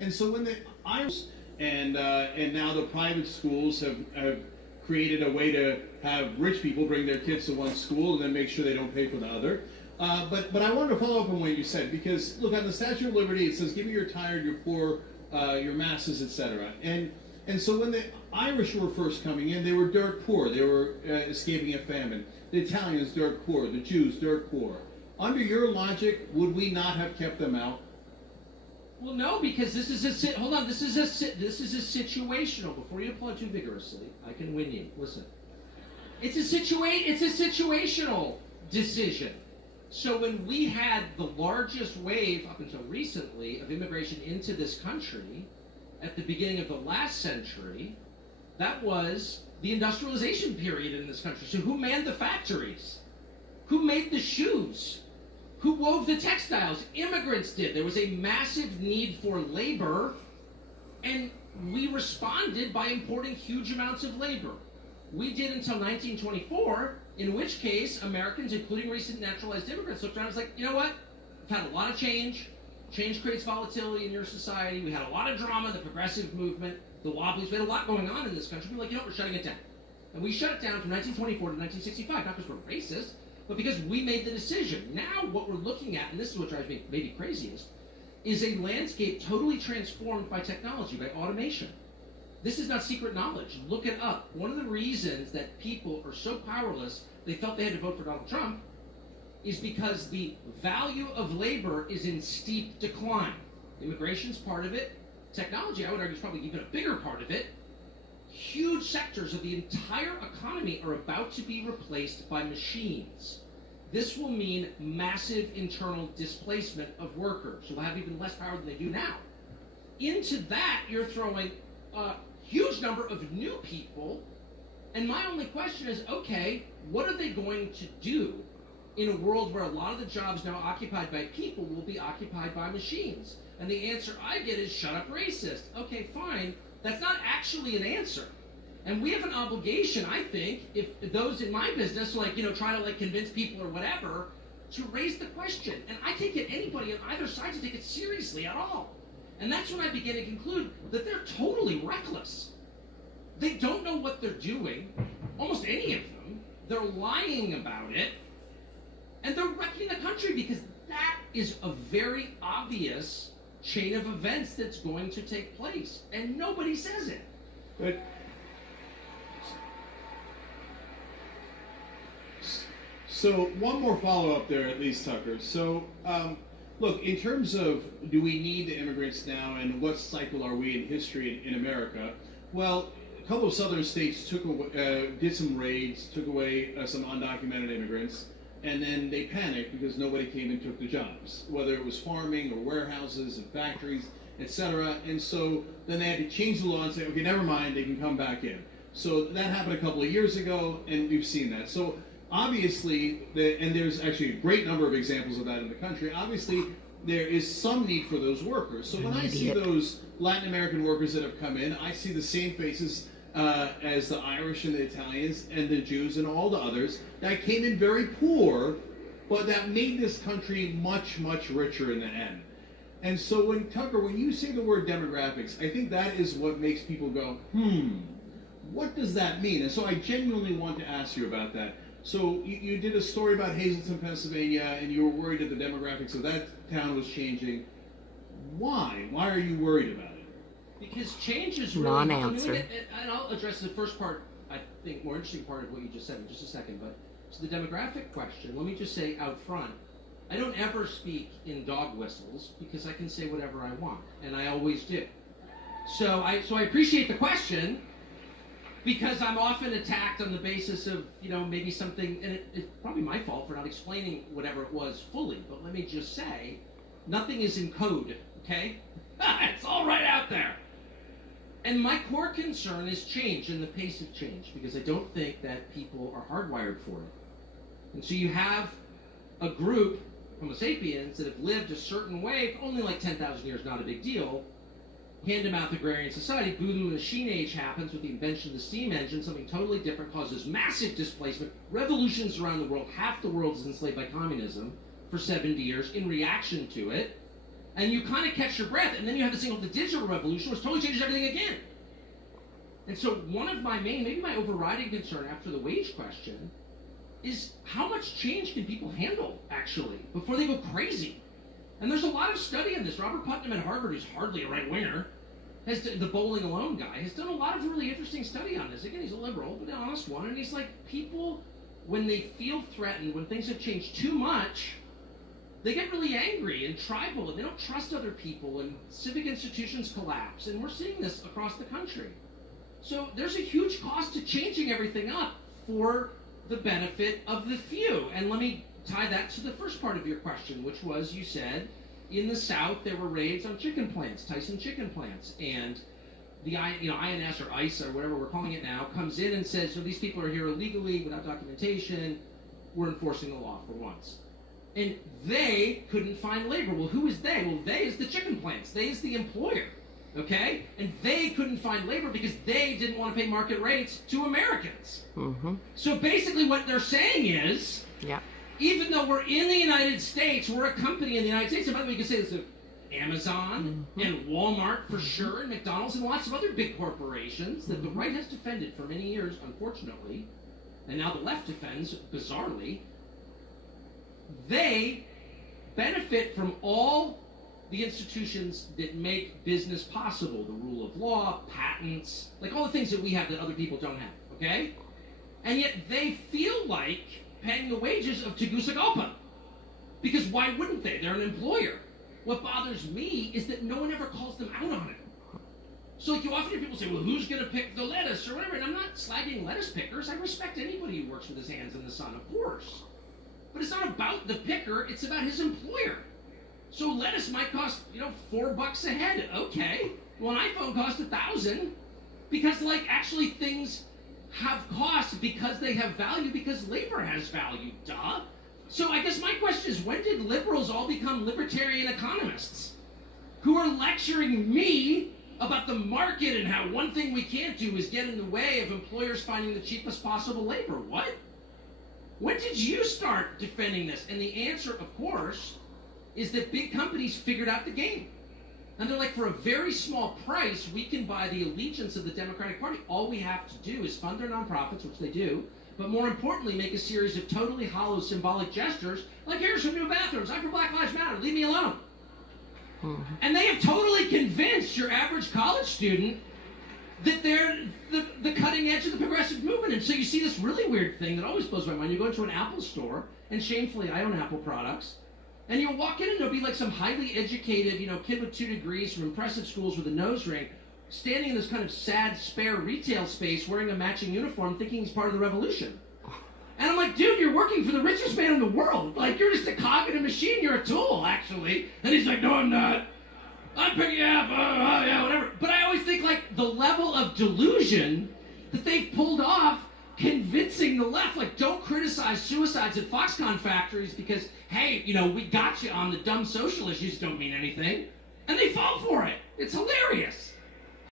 And so when the Irish and now the private schools have created a way to have rich people bring their kids to one school and then make sure they don't pay for the other. But I wanted to follow up on what you said, because look, on the Statue of Liberty it says, "Give me your tired, your poor, your masses, etc." And so when the Irish were first coming in, they were dirt poor. They were escaping a famine. The Italians, dirt poor. The Jews, dirt poor. Under your logic, would we not have kept them out? Well, no, because this is a hold on. This is a situational. Before you applaud too vigorously, I can win you. Listen, it's a situational decision. So when we had the largest wave up until recently of immigration into this country at the beginning of the last century, that was the industrialization period in this country. So who manned the factories? Who made the shoes? Who wove the textiles? Immigrants did. There was a massive need for labor, and we responded by importing huge amounts of labor. We did until 1924, in which case Americans, including recent naturalized immigrants, looked around and was like, you know what? We've had a lot of change. Change creates volatility in your society. We had a lot of drama, the progressive movement, the Wobblies. We had a lot going on in this country. We were like, you know what? We're shutting it down. And we shut it down from 1924 to 1965, not because we're racist, but because we made the decision. Now what we're looking at, and this is what drives me maybe craziest, is a landscape totally transformed by technology, by automation. This is not secret knowledge. Look it up. One of the reasons that people are so powerless they felt they had to vote for Donald Trump is because the value of labor is in steep decline. Immigration's part of it. Technology, I would argue, is probably even a bigger part of it. Huge sectors of the entire economy are about to be replaced by machines. This will mean massive internal displacement of workers who will have even less power than they do now. Into that, you're throwing a huge number of new people, and my only question is, okay, what are they going to do in a world where a lot of the jobs now occupied by people will be occupied by machines? And the answer I get is, shut up, racist. Okay, fine. That's not actually an answer. And we have an obligation, I think, if those in my business, try to convince people or whatever, to raise the question. And I can't get anybody on either side to take it seriously at all. And that's when I begin to conclude that they're totally reckless. They don't know what they're doing, almost any of them. They're lying about it. And they're wrecking the country, because that is a very obvious chain of events that's going to take place, and nobody says it. But so one more follow-up there, at least, Tucker. So look, in terms of do we need the immigrants now, and what cycle are we in history in America? Well, a couple of southern states did some raids, took away some undocumented immigrants. And then they panicked because nobody came and took the jobs, whether it was farming or warehouses and factories, etc. And so then they had to change the law and say, okay, never mind, they can come back in. So that happened a couple of years ago, and we've seen that. So obviously, and there's actually a great number of examples of that in the country, obviously there is some need for those workers. So when I see those Latin American workers that have come in, I see the same faces as the Irish and the Italians and the Jews and all the others that came in very poor, but that made this country much, much richer in the end. And so Tucker, when you say the word demographics, I think that is what makes people go, what does that mean? And so I genuinely want to ask you about that. So you did a story about Hazleton, Pennsylvania, and you were worried that the demographics of that town was changing. Why? Why are you worried about it? Because change is really... Non-answer. And I'll address the first part, I think, more interesting part of what you just said in just a second. But to the demographic question, let me just say out front, I don't ever speak in dog whistles, because I can say whatever I want, and I always do. So I appreciate the question, because I'm often attacked on the basis of, maybe something, and it's probably my fault for not explaining whatever it was fully, but let me just say, nothing is in code, okay? It's all right out there. And my core concern is change and the pace of change, because I don't think that people are hardwired for it. And so you have a group, Homo sapiens, that have lived a certain way for only 10,000 years, not a big deal. Hand-to-mouth agrarian society, boom, the machine age happens with the invention of the steam engine, something totally different, causes massive displacement, revolutions around the world, half the world is enslaved by communism for 70 years in reaction to it. And you kind of catch your breath, and then you have this thing called the digital revolution, which totally changes everything again. And so one of my main, maybe my overriding concern after the wage question is how much change can people handle, actually, before they go crazy? And there's a lot of study on this. Robert Putnam at Harvard, who's hardly a right-winger, the bowling alone guy, has done a lot of really interesting study on this. Again, he's a liberal, but an honest one. And he's like, people, when they feel threatened, when things have changed too much, they get really angry and tribal, and they don't trust other people, and civic institutions collapse. And we're seeing this across the country. So there's a huge cost to changing everything up for the benefit of the few. And let me tie that to the first part of your question, which was, you said, in the South there were raids on chicken plants, Tyson chicken plants, and the INS or ICE or whatever we're calling it now comes in and says, so these people are here illegally without documentation, we're enforcing the law for once. And they couldn't find labor. Well, who is they? Well, they is the chicken plants. They is the employer, okay? And they couldn't find labor because they didn't want to pay market rates to Americans. Mm-hmm. So basically what they're saying is, even though we're in the United States, we're a company in the United States, and by the way, you can say this of Amazon and Walmart for sure, and McDonald's and lots of other big corporations that the right has defended for many years, unfortunately, and now the left defends, bizarrely. They benefit from all the institutions that make business possible. The rule of law, patents, like all the things that we have that other people don't have, okay? And yet they feel like paying the wages of Tegucigalpa. Because why wouldn't they? They're an employer. What bothers me is that no one ever calls them out on it. So like you often hear people say, well, who's going to pick the lettuce or whatever? And I'm not slagging lettuce pickers. I respect anybody who works with his hands in the sun, of course. But it's not about the picker, it's about his employer. So lettuce might cost, $4 a head. Okay. Well, an iPhone costs $1,000 because, actually things have cost because they have value, because labor has value. Duh. So I guess my question is, when did liberals all become libertarian economists who are lecturing me about the market and how one thing we can't do is get in the way of employers finding the cheapest possible labor? What? When did you start defending this? And the answer, of course, is that big companies figured out the game. And they're like, for a very small price, we can buy the allegiance of the Democratic Party. All we have to do is fund their nonprofits, which they do, but more importantly, make a series of totally hollow symbolic gestures, like here's some new bathrooms, I'm for Black Lives Matter, leave me alone. And they have totally convinced your average college student that they're the cutting edge of the progressive movement. And so you see this really weird thing that always blows my mind. You go into an Apple store, and shamefully I own Apple products, and you'll walk in and there'll be like some highly educated, kid with 2 degrees from impressive schools with a nose ring, standing in this kind of sad, spare retail space wearing a matching uniform thinking he's part of the revolution. And I'm like, dude, you're working for the richest man in the world. Like, you're just a cog in a machine. You're a tool, actually. And he's like, no, I'm not. I'm picking up, yeah, whatever. But I always think, the level of delusion that they've pulled off convincing the left, don't criticize suicides at Foxconn factories because, hey, we got you on the dumb social issues don't mean anything. And they fall for it. It's hilarious.